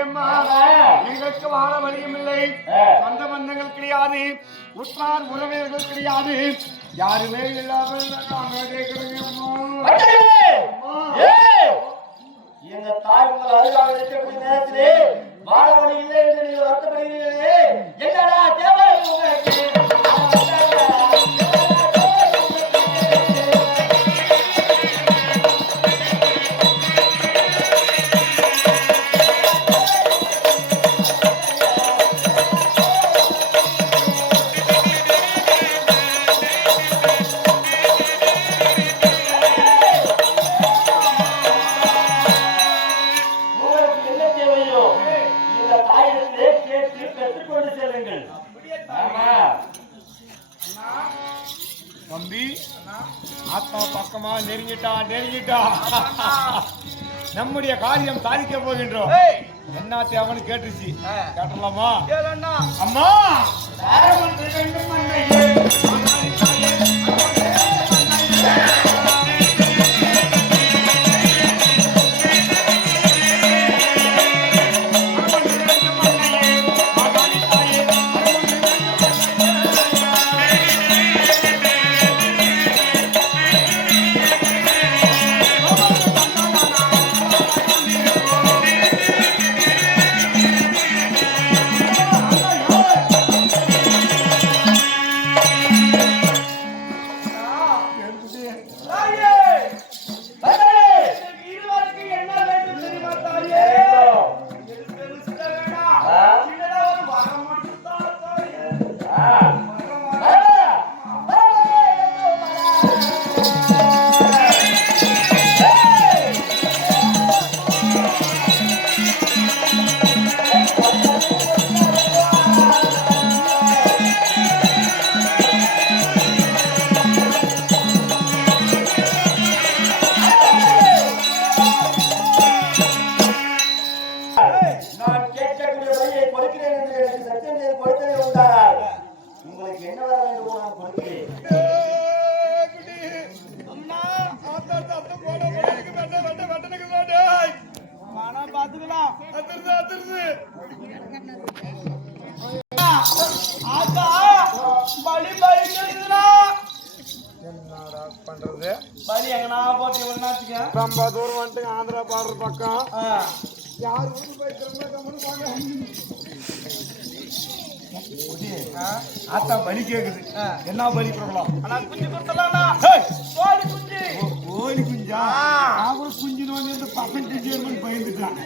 எங்களுக்கு வாழ வழியும் இல்லை, சொந்த பந்தங்கள் கிடையாது, உற்றார் உறவினர்கள் கிடையாது, யாருமே இல்லாமல் எங்க தாய் உங்கள் அருகாக இருக்கக்கூடிய நேரத்திலே வாழ வழி இல்லை என்று நீங்கள் வருத்தப்படுகிறீர்களே, என்னடா தேவை உங்களுக்கு? தம்பி, ஆத்மா பக்கமா நெருங்கிட்டா நம்முடைய காரியம் சாதிக்க போகின்றோம். என்ன தேவைன்னு கேட்டுச்சு, கேட்டலாமா? அம்மா பண்றது பலி எங்கனா போட்டு ரொம்ப தூரம் வந்துட்டு ஆந்திரா பார்டர் பக்கம் யாரு ஊரு போய் ஆத்தா பலி கேக்குது. என்ன பலி பிரபலம்? குஞ்சு கொடுத்தலாம். கோழி குஞ்சா? அவரு குஞ்சுன்னு வந்து பசங்க குஞ்சு பயந்துட்டான்.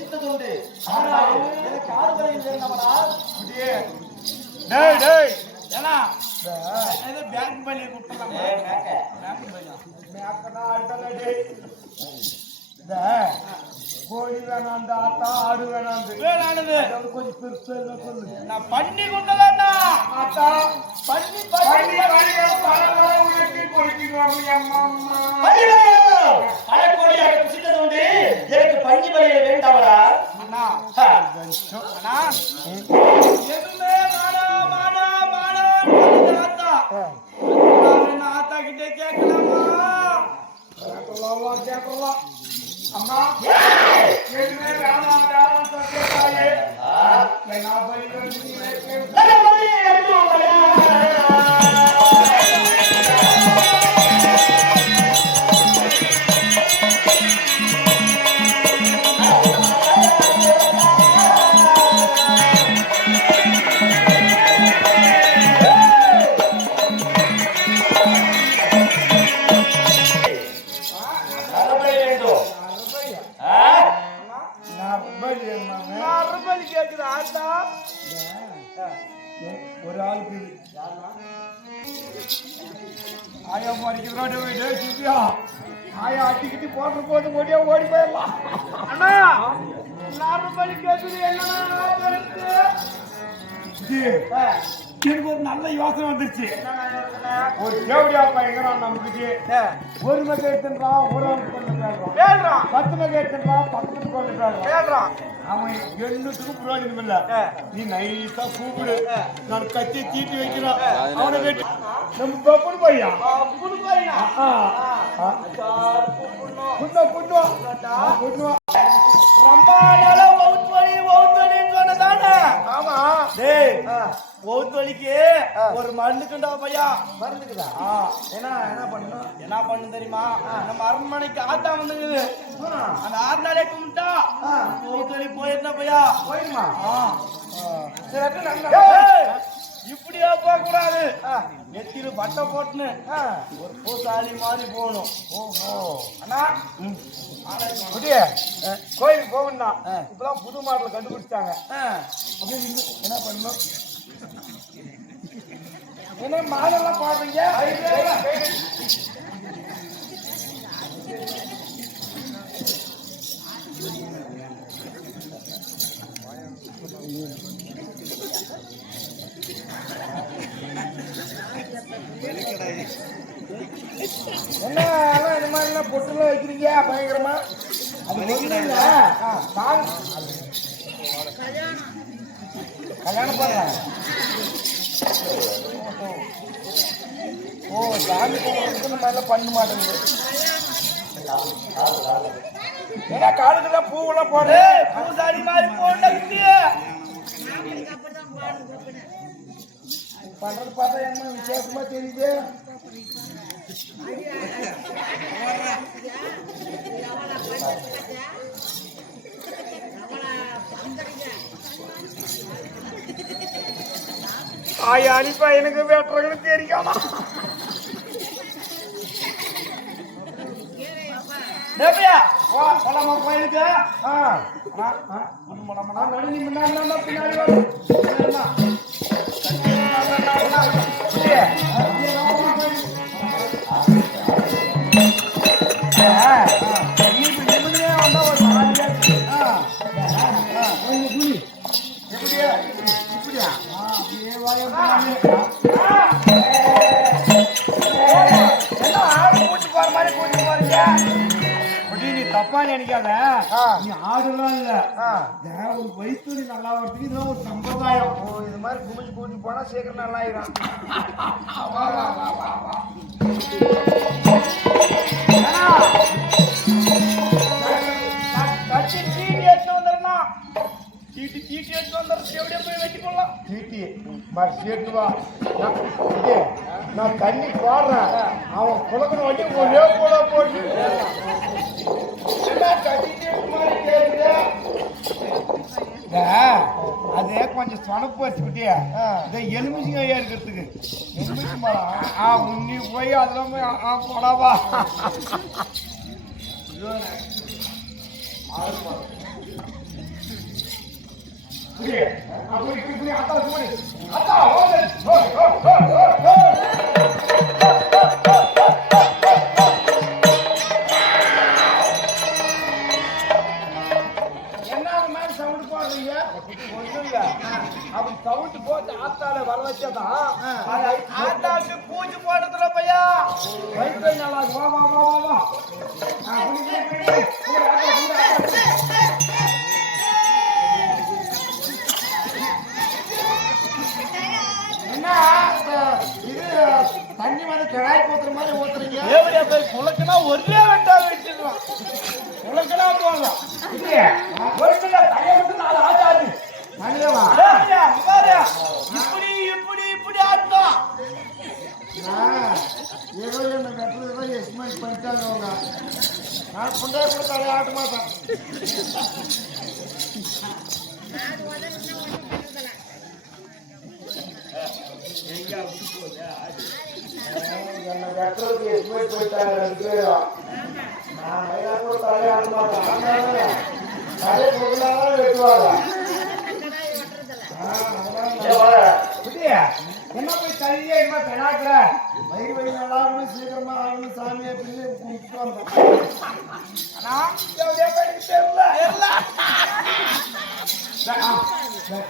புசித்ததுண்டு. ஆனால் எனக்கு ஆடு வழியில் இருந்தவனா டேய் டேய் ஏனா ஏதோ பேங்க் பண்ணி கொடுத்தலாம் பேங்க் பண்ணி மேக்கனா ஆடுதல டேய் கோழி வேணாம் அந்த ஆட்டா ஆடு வேணாம் வேணானது கொஞ்சம் பெருசா சொல்லு நான் பண்ணி கொடுத்தலண்ணா ஆட்டா பண்ணி பண்ணி எனக்கு பஞ்சு பலியை வேண்டாமடா அண்ணா அண்ணா எதுவுமே மாடா மாடா மாடா ஆத்தா ஆத்தா கிட்டே கேட்கலாமா கேட்கலாம் அம்மா எதுவுமே வேணாம் வேணாம் கேட்டாயே நான் ஒரு ஆளுக்கு ஆயா மறிக்கிறோம் ஆயா அட்டிக்கிட்டு போட்டு போது ஓடியா ஓடி போயிடலாம் அண்ணா 4 ரூபாய் கேக்குது என்ன எனக்கு ஒரு நல்ல யோசனை வந்துருச்சு ஒரு தேவடியா பையன் நமக்கு ஒரு மகை எடுத்துன்றான் ஒரு ஆளுக்கு கொண்டு 10 மகை எடுத்துன்றான் 10 கொண்டு அவன் என்னத்துக்கும் புரோஜனம் இல்ல நீ நைஸா கூப்பிடு நான் கத்தி தீட்டி வைக்கிறான் அவனை வெட்டி நம்ம பப்புனு பையா ரொம்ப நாளா ஆமா டேய் ஒவ்வொருத்தொழிக்கு ஒரு மருந்துக்குண்டா பையா மருந்துக்குதா என்ன பண்ணணும் தெரியுமா நம்ம அரண்மனைக்கு ஆத்தா வந்துக்குது அந்த 6 நாளே கும்பிட்டா ஒவ்வொருத்தொழி போயிருந்தா பையா போயிருமா இப்படியா போக கூடாது நெத்திரு பட்டை போட்டுன்னு ஒரு பூசாலி மாதிரி போகணும் அண்ணா கோயிலுக்கு போகணும்னா இப்பதான் புது மாடல கண்டுபிடிச்சாங்க என்ன பண்ணணும் என்ன மாடெல்லாம் பாடுறீங்க என்ன இந்த மாதிரிலாம் பொட்டுலாம் வைக்கிறீங்க பயங்கரமா அது கல்யாணம் பண்ண சாமி கும்பிட்றதுக்கு இந்த மாதிரிலாம் பண்ண மாட்டேங்குது ஏன்னா காலுக்கெல்லாம் பூவெல்லாம் போடு பூசாரி மாதிரி போட்டு பண்றது பார்த்தா என்ன வித்தியாசமா தெரியுது அனுப்பா எனக்கு வெட்டுறதுன்னு தெரியாமா கோயிலுக்கு தப்பா நினைக்காத நீ ஆடுலாம் இல்ல ஒரு வயிற்று நல்லா வரதுக்கு இதெல்லாம் ஒரு சம்பிரதாயம் இது மாதிரி குமிச்சு குமிச்சு போனா சீக்கிரம் நல்லா ஆயிடும் சீட்டி எடுத்து வந்துடலாம் சீட்டி எடுத்து வந்துடுறது எப்படியே போய் வச்சுக்கொள்ளலாம் சீட்டி மாதிரி சேர்த்துவா நான் தண்ணி போடுறேன் அவன் குளக்கணும் வண்டி ஒரே போல போட்டு அது கொஞ்சம் சொனப்பு வச்சுக்கிட்டே எலுமிச்சிங்கையா இருக்கிறதுக்கு எலுமிச்சி மரம் உன்னி போய் அதெல்லாம் போடாவா அப்படி சவுண்ட் போட்டு ஆத்தால வர வச்சாதான் ஆத்தாக்கு பூச்சி போடுறதுல பையா வயிற்று நல்லா வா வா வா வா வா என்ன இது தண்ணி வந்து கிடாய் போத்துற மாதிரி ஊத்துறீங்க தேவடியா போய் குளக்குனா ஒரே வெட்டா வெட்டிடுவான் உலகனா போவாங்க இல்லையா ஒரு சில தலைய விட்டு நாலு ஆட்டாது மணியவா தேவடியா பாரு இப்படி ஆட்டா ஏதோ என்ன கட்டுறதோ எஸ்டிமேட் பண்ணிட்டாங்க அவங்க நான் கொண்டே கூட தலைய ஆட்ட மாட்டேன் என்ன கட்டுறதுக்கு எஸ்டிமேட் பண்ணிட்டாங்க ரெண்டு பேரும் நான் மயிலாக தலைய ஆட்ட மாட்டேன் தலைய பொருளாக வெட்டுவாங்க என்ன போய் தனியே என்ன பெணாக்குற வயிறு வயிறு நல்லா சீக்கிரமா ஆகணும் சாமியை பிள்ளை கூப்பிட்டு வந்தோம்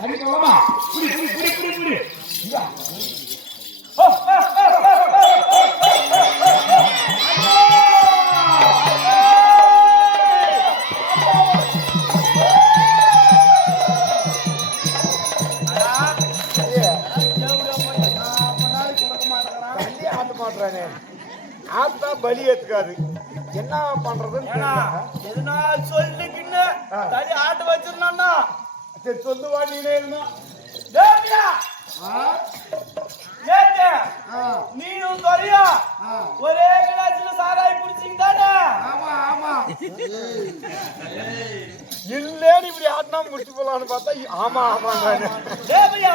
தனி போகலாமா புடி புடி புடி புடி புடி ஆத்தா பலி ஏத்துக்காது என்ன பண்றதுன்னு எதுனா சொல்லிக்கின்னு தனி ஆட்டு வச்சிருந்தான்னா சரி சொல்லுவா நீனே இருந்தா தேவடியா ஏத்து நீயும் தொலையா ஒரே கிளாஸ்ல சாராய் குடிச்சிங்க தானே ஆமா ஆமா இல்லேன்னு இப்படி ஆட்டினா முடிச்சு போலான்னு பார்த்தா ஆமா ஆமாங்க தேவடியா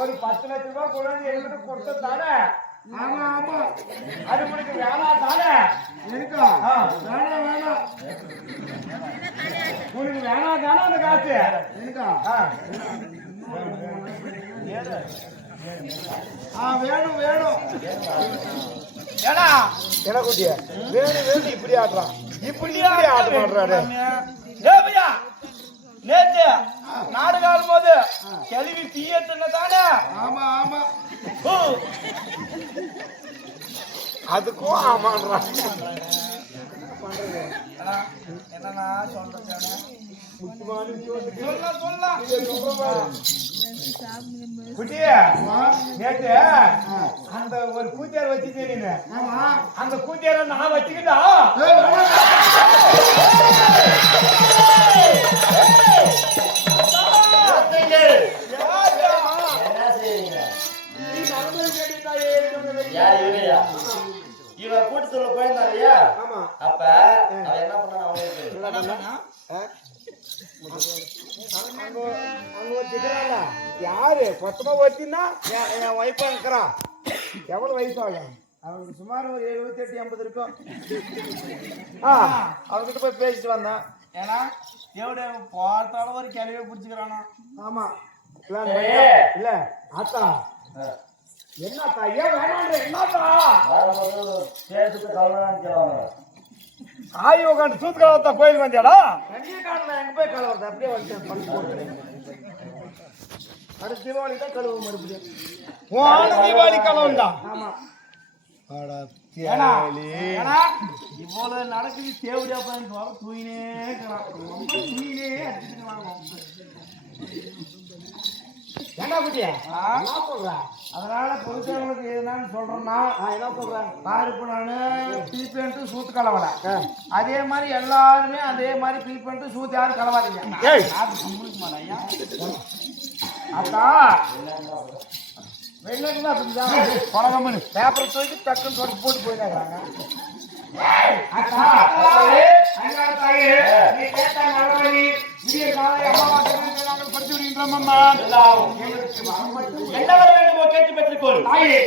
ஒரு 10 லட்சம் ரூபாய் கொண்டு எழுதி கொடுத்த தானே ஆமா ஆமா அது உனக்கு வேணாம் தானே இருக்கா வேணாம் வேணாம் உனக்கு வேணாம் தானே அந்த காசு இருக்கா வேணும் வேணும் ஏடா என்ன குட்டிய வேணும் வேணும் இப்படி ஆடுறான் இப்படி ஆட மாட்டாரு தேவடியா நேத்து நாடு காலும் போது கேள்வி தீயத்துன்னு தானே ஆமா ஆமா அதுக்கும் ஆமான்றான் என்னன்னா சொல்றேன் குட்டிய நேத்து அந்த ஒரு கூத்தியார் வச்சுட்டேன் அந்த கூத்தியார நான் வச்சுக்கிட்டா இவன் கூட்டத்துல போயிருந்தா இல்லையா அப்ப அவன் என்ன பண்ணா யாரு மொத்தமா வச்சுன்னா என் ஒய்ஃபா இருக்கிறான் எவ்வளவு வயசாகும் அவனுக்கு சுமார் ஒரு 78-80 இருக்கும் அவன்கிட்ட போய் பேசிட்டு வந்தான் ஏன்னா எவ்வளோ பார்த்தாலும் ஒரு கிளவியை பிடிச்சிக்கிறானா ஆமா இல்ல ஆத்தா என்னத்தா ஏன் வேணான்ற என்னத்தா ஆய் உட்காந்து சூத்து கலவரத்தா கோயில் வந்தியாடா ரெண்டே காலத்துல எங்க போய் கலவரத்தை அப்படியே வந்து அடுத்த தீபாவளி தான் கழுவு மறுபடியும் தீபாவளி கலவரம் தான் ஆமா இவ்வளவு நடக்குது தேவடியா பயன் தூயினே தூயினே என்ன குட்டியா என்ன சொல்ற அதனால பொதுச்சவங்களுக்கு என்னன்னு சொல்றேன்னா என்ன சொல்றேன் பாருப்பு நானு பீப்பேன்ட்டு சூத்து கலவலை அதே மாதிரி எல்லாருமே அதே மாதிரி பீப்பேன்ட்டு சூத்து யாரும் கலவாதீங்க அக்கா வெளிநாட்டுல அப்படிதான் பழகம்மனு பேப்பரை தூக்கி டக்குன்னு தொடச்சு போட்டு போயிட்டாங்க அக்கா நீ கேட்டா நல்லவழி விடிய காலை அம்மா படிச்சு விடுகின்றோம் அம்மா என்ன வர வேண்டும் கேட்டு பெற்றுக்கொள். தாயே,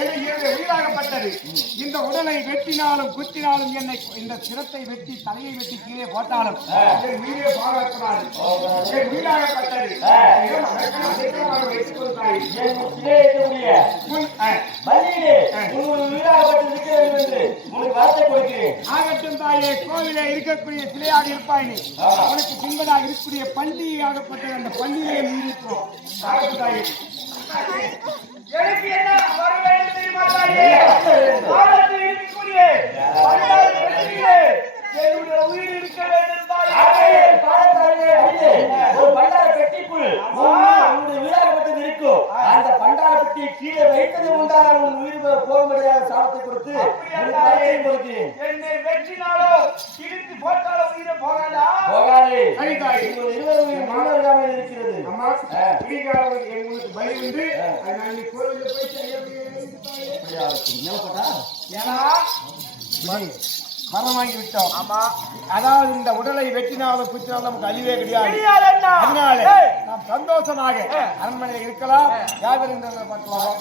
என்னுடைய உயிராகப்பட்டது இந்த உடலை வெட்டினாலும் குத்தினாலும் என்னை இந்த சிரத்தை வெட்டி தலையை வெட்டி கீழே போட்டாலும் என் உயிரே பாழாக்கூடாது. என் உயிராகப்பட்டது என் முத்திலே இருக்கக்கூடிய பலியிலே உன்னுடைய உயிராகப்பட்டு இருக்க வேண்டும் என்று உனக்கு வார்த்தை கொடுக்கிறேன். ஆகட்டும் தாயே, கோவிலே இருக்கக்கூடிய சிலையாக இருப்பாய் நீ. உனக்கு பின்பதாக இருக்கக்கூடிய பள்ளியாகப்பட்ட அந்த பள்ளியிலே இருக்கிறோம். ஆகட்டும் தாயே. எனக்கு என்ன வர வேண்டும் தெரியுமா தாயே? ஆழத்தில் இருக்கக்கூடிய பள்ளியிலே என்னுடைய உயிர் இருக்க வேண்டும் தாயே. ஒரு பண்டார பெட்டிக்குள் உன்னுடைய உயிராகப்பட்டது இருக்கும். அந்த பண்டார பெட்டியை கீழே வைத்தது உண்டான உன் உயிர் போகும்படியாக சாபத்தை கொடுத்து கொடுக்கிறேன். என்னை வெற்றினாலோ கிழித்து போட்டாலோ உயிரை போகாதா? போகாதே. சரி தாயே. உங்கள் இருவரும் உயிர் மண்ணருகாமையில் இருக்கிறது. அம்மா, பிடிக்காதவங்க எங்களுக்கு பலி உண்டு. நான் நீ கோவிலில் போய் ஏன்னா மரம் வாங்கி விட்டோம். ஆமா, அதாவது இந்த உடலை வெட்டினாலும் குத்தினாலும் நமக்கு அழிவே கிடையாது. அதனால நாம் சந்தோஷமாக அரண்மனையில் இருக்கலாம். யாரும் பார்க்கலாம்.